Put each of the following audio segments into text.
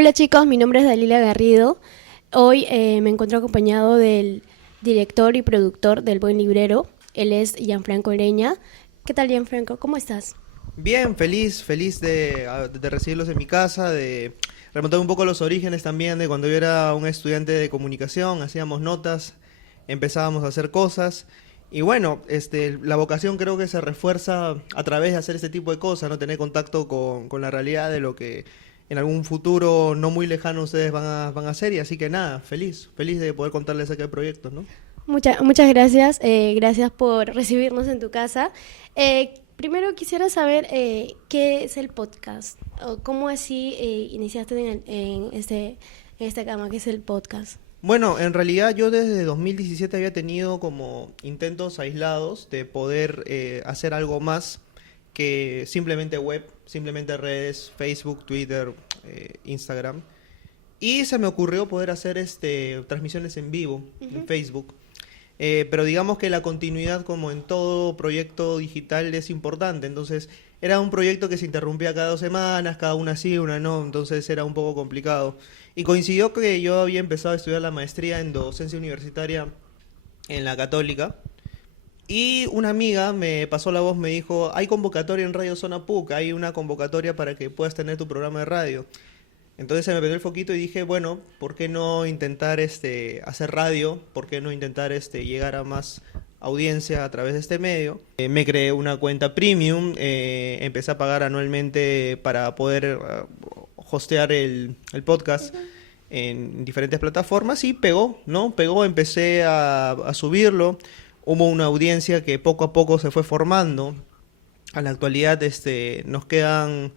Hola chicos, mi nombre es Dalila Garrido. Hoy me encuentro acompañado del director y productor del Buen Librero. Él es Gianfranco Ureña. ¿Qué tal, Gianfranco? ¿Cómo estás? Bien, feliz de recibirlos en mi casa, de remontar un poco los orígenes también de cuando yo era un estudiante de comunicación, hacíamos notas, empezábamos a hacer cosas y bueno, la vocación creo que se refuerza a través de hacer este tipo de cosas, no tener contacto con la realidad de lo que en algún futuro no muy lejano ustedes van a hacer y así que nada, feliz de poder contarles acerca de proyectos, ¿no? Muchas gracias. Gracias por recibirnos en tu casa. Primero quisiera saber qué es el podcast o cómo así iniciaste en esta cama, qué es el podcast. Bueno, en realidad yo desde 2017 había tenido como intentos aislados de poder hacer algo más que simplemente web, simplemente redes, Facebook, Twitter, Instagram. Y se me ocurrió poder hacer transmisiones en vivo en Ujú. Facebook. Pero digamos que la continuidad, como en todo proyecto digital, es importante. Entonces, era un proyecto que se interrumpía cada 2 semanas, cada una sí, una no. Entonces, era un poco complicado. Y coincidió que yo había empezado a estudiar la maestría en docencia universitaria en la Católica. Y una amiga me pasó la voz, me dijo, hay convocatoria en Radio Zona PUC, hay una convocatoria para que puedas tener tu programa de radio. Entonces se me prendió el foquito y dije, bueno, ¿por qué no intentar hacer radio? ¿Por qué no intentar llegar a más audiencia a través de este medio? Me creé una cuenta premium, empecé a pagar anualmente para poder hostear el podcast en diferentes plataformas y pegó, ¿no? Pegó, empecé a subirlo, hubo una audiencia que poco a poco se fue formando. A la actualidad nos quedan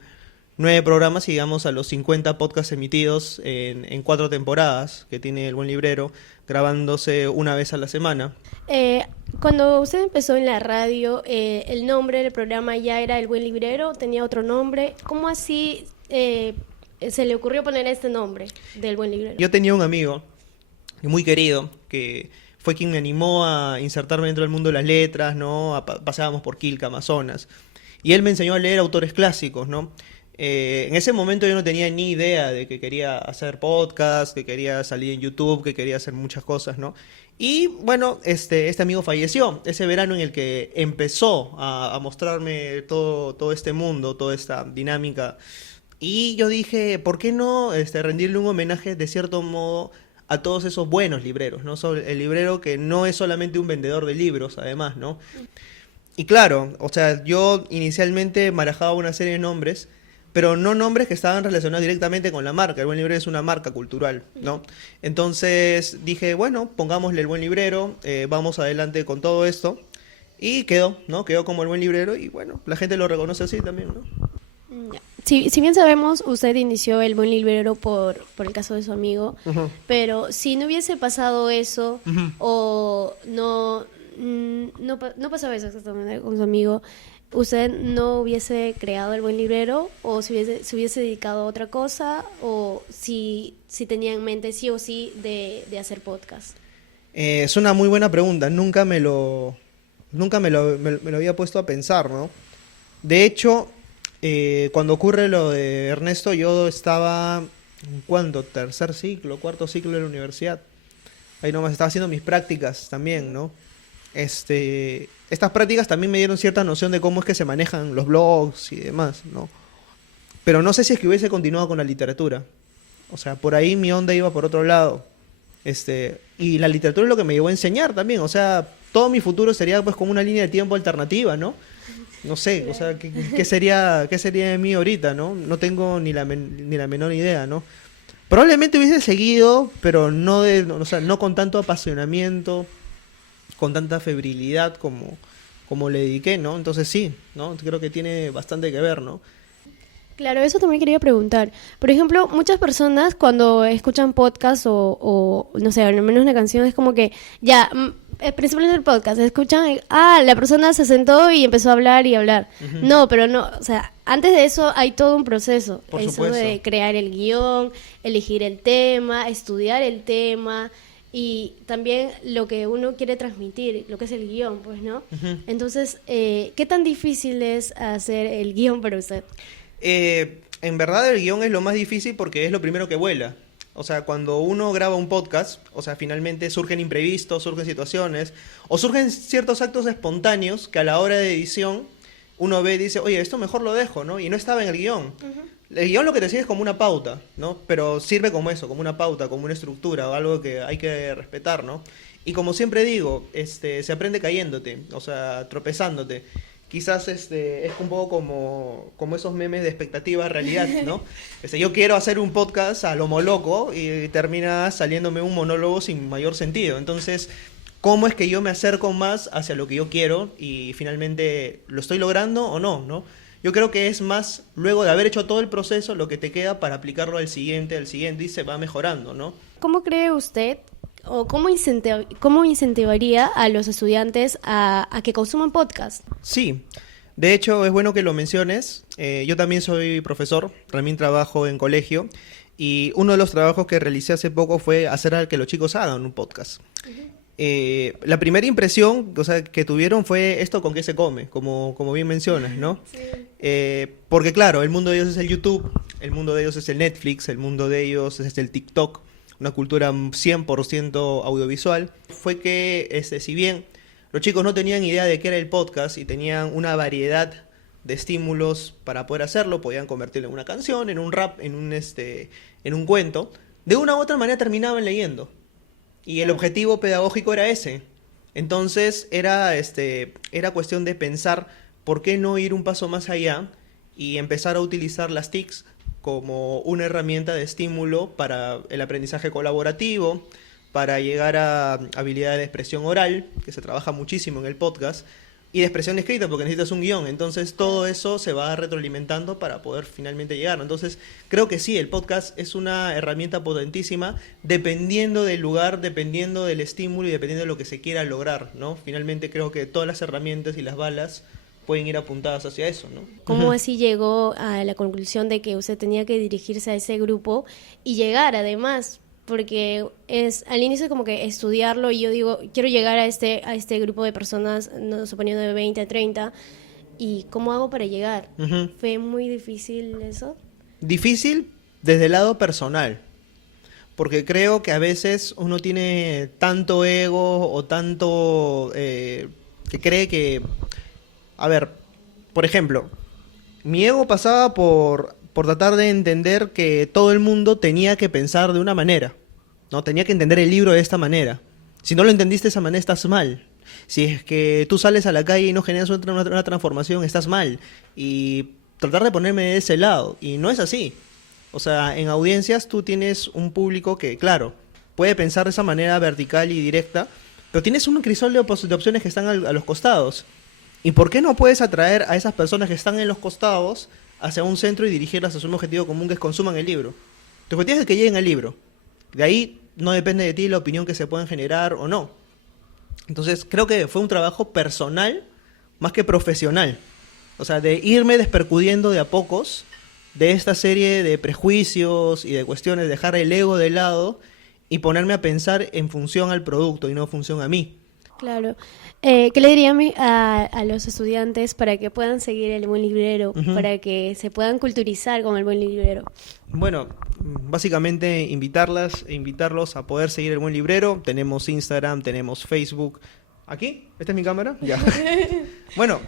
9 programas y llegamos a los 50 podcasts emitidos en 4 temporadas que tiene El Buen Librero, grabándose una vez a la semana. Eh, Cuando usted empezó en la radio, ¿el nombre del programa ya era El Buen Librero? ¿Tenía otro nombre? ¿Cómo así se le ocurrió poner este nombre del Buen Librero? Yo tenía un amigo muy querido que fue quien me animó a insertarme dentro del mundo de las letras, ¿no? Pasábamos por Quilca, Amazonas. Y él me enseñó a leer autores clásicos, ¿no? En ese momento yo no tenía ni idea de que quería hacer podcast, que quería salir en YouTube, que quería hacer muchas cosas, ¿no? Y bueno, este amigo falleció ese verano en el que empezó a mostrarme todo este mundo, toda esta dinámica. Y yo dije, ¿por qué no rendirle un homenaje de cierto modo a todos esos buenos libreros, ¿no? El librero que no es solamente un vendedor de libros, además, ¿no? Y claro, o sea, yo inicialmente marajaba una serie de nombres, pero no nombres que estaban relacionados directamente con la marca. El Buen Librero es una marca cultural, ¿no? Entonces dije, bueno, pongámosle El Buen Librero, vamos adelante con todo esto. Y quedó, ¿no? Quedó como El Buen Librero y bueno, la gente lo reconoce así también, ¿no? Ya. Si bien sabemos, usted inició el Buen Librero por el caso de su amigo, Ujú, pero si no hubiese pasado eso ujú. o no pasaba eso exactamente con su amigo, ¿usted no hubiese creado el Buen Librero o se hubiese dedicado a otra cosa o si tenía en mente sí o sí de hacer podcast? Es una muy buena pregunta, nunca me lo había puesto a pensar, ¿no? De hecho, cuando ocurre lo de Ernesto, yo estaba, ¿en cuánto? Tercer ciclo, cuarto ciclo de la universidad. Ahí nomás estaba haciendo mis prácticas también, ¿no? Estas prácticas también me dieron cierta noción de cómo es que se manejan los blogs y demás, ¿no? Pero no sé si es que hubiese continuado con la literatura. O sea, por ahí mi onda iba por otro lado. Y la literatura es lo que me llevó a enseñar también. O sea, todo mi futuro sería pues como una línea de tiempo alternativa, ¿no? No sé, o Claro. sea, qué sería de mí ahorita, ¿no? No tengo ni la menor idea, ¿no? Probablemente hubiese seguido, pero o sea, no con tanto apasionamiento, con tanta febrilidad como le dediqué, ¿no? Entonces sí, ¿no? Creo que tiene bastante que ver, ¿no? Claro, eso también quería preguntar. Por ejemplo, muchas personas cuando escuchan podcast no sé, al menos una canción es como que ya, principalmente el podcast, escuchan, la persona se sentó y empezó a hablar y hablar. Ujú. No, pero no, o sea, antes de eso hay todo un proceso. Por Eso supuesto. de crear el guión, elegir el tema, estudiar el tema y también lo que uno quiere transmitir, lo que es el guión, pues, ¿no? Ujú. Entonces, ¿qué tan difícil es hacer el guión para usted? En verdad el guión es lo más difícil porque es lo primero que vuela. O sea, cuando uno graba un podcast, o sea, finalmente surgen imprevistos, surgen situaciones, o surgen ciertos actos espontáneos que a la hora de edición uno ve y dice, oye, esto mejor lo dejo, ¿no? Y no estaba en el guión. El guión lo que te sigue es como una pauta, ¿no? Pero sirve como eso, como una pauta, como una estructura o algo que hay que respetar, ¿no? Y como siempre digo, se aprende cayéndote, o sea, tropezándote. Quizás es un poco como esos memes de expectativa realidad, ¿no? Yo quiero hacer un podcast a lo moloco y termina saliéndome un monólogo sin mayor sentido. Entonces, ¿cómo es que yo me acerco más hacia lo que yo quiero y finalmente lo estoy logrando o no, ¿no? Yo creo que es más, luego de haber hecho todo el proceso, lo que te queda para aplicarlo al siguiente y se va mejorando, ¿no? ¿Cómo cree usted o cómo incentivaría a los estudiantes a que consuman podcast? Sí, de hecho es bueno que lo menciones. Yo también soy profesor, también trabajo en colegio y uno de los trabajos que realicé hace poco fue hacer a que los chicos hagan un podcast. La primera impresión, o sea, que tuvieron fue esto con qué se come, como bien mencionas, ¿no? Sí. Porque claro, el mundo de ellos es el YouTube, el mundo de ellos es el Netflix, el mundo de ellos es el TikTok, una cultura 100% audiovisual. Fue que, si bien los chicos no tenían idea de qué era el podcast y tenían una variedad de estímulos para poder hacerlo, podían convertirlo en una canción, en un rap, en un cuento, de una u otra manera terminaban leyendo. Y el objetivo pedagógico era ese. Entonces era cuestión de pensar por qué no ir un paso más allá y empezar a utilizar las TICs como una herramienta de estímulo para el aprendizaje colaborativo, para llegar a habilidades de expresión oral, que se trabaja muchísimo en el podcast, y de expresión escrita, porque necesitas un guión. Entonces todo eso se va retroalimentando para poder finalmente llegar. Entonces creo que sí, el podcast es una herramienta potentísima, dependiendo del lugar, dependiendo del estímulo y dependiendo de lo que se quiera lograr, ¿no? Finalmente creo que todas las herramientas y las balas pueden ir apuntadas hacia eso, ¿no? ¿Cómo así llegó a la conclusión de que usted tenía que dirigirse a ese grupo y llegar además? Porque al inicio como que estudiarlo y yo digo, quiero llegar a este grupo de personas, no, suponiendo de 20 a 30, ¿y cómo hago para llegar? ¿Fue muy difícil eso? Difícil desde el lado personal, porque creo que a veces uno tiene tanto ego o tanto que cree que... A ver, por ejemplo, mi ego pasaba por tratar de entender que todo el mundo tenía que pensar de una manera, ¿no? Tenía que entender el libro de esta manera. Si no lo entendiste de esa manera, estás mal. Si es que tú sales a la calle y no generas una transformación, estás mal. Y tratar de ponerme de ese lado. Y no es así. O sea, en audiencias tú tienes un público que, claro, puede pensar de esa manera vertical y directa, pero tienes un crisol de opciones que están a los costados. ¿Y por qué no puedes atraer a esas personas que están en los costados hacia un centro y dirigirlas hacia un objetivo común, que es consuman el libro? Tu objetivo es que lleguen al libro. De ahí no depende de ti la opinión que se puedan generar o no. Entonces creo que fue un trabajo personal más que profesional. O sea, de irme despercudiendo de a pocos de esta serie de prejuicios y de cuestiones, dejar el ego de lado y ponerme a pensar en función al producto y no en función a mí. Claro. ¿Qué le diría a los estudiantes para que puedan seguir el buen librero, para que se puedan culturizar con el buen librero? Bueno, básicamente invitarlos a poder seguir el buen librero. Tenemos Instagram, tenemos Facebook. ¿Aquí? ¿Esta es mi cámara? Ya. Bueno,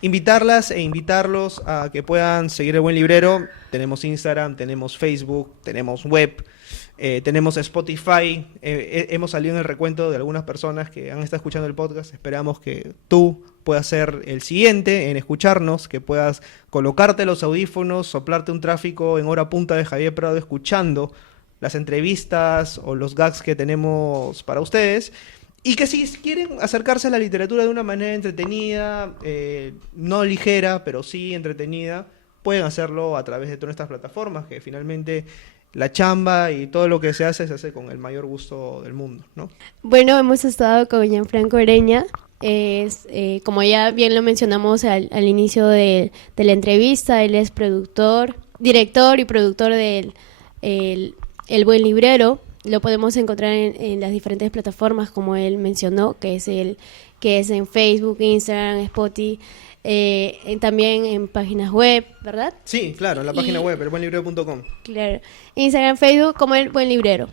invitarlos a que puedan seguir el buen librero. Tenemos Instagram, tenemos Facebook, tenemos web. Tenemos Spotify, hemos salido en el recuento de algunas personas que han estado escuchando el podcast. Esperamos que tú puedas ser el siguiente en escucharnos, que puedas colocarte los audífonos, soplarte un tráfico en hora punta de Javier Prado escuchando las entrevistas o los gags que tenemos para ustedes. Y que si quieren acercarse a la literatura de una manera entretenida, no ligera, pero sí entretenida, pueden hacerlo a través de todas estas plataformas, que finalmente la chamba y todo lo que se hace con el mayor gusto del mundo, ¿no? Bueno, hemos estado con Gianfranco Ereña. Como ya bien lo mencionamos al inicio de la entrevista, él es director y productor del El Buen Librero. lo podemos encontrar en las diferentes plataformas como él mencionó, que es en Facebook, Instagram, Spotify, también en páginas web, ¿verdad? Sí, claro, en la página web, elbuenlibrero.com. Claro. Instagram, Facebook como El Buen Librero.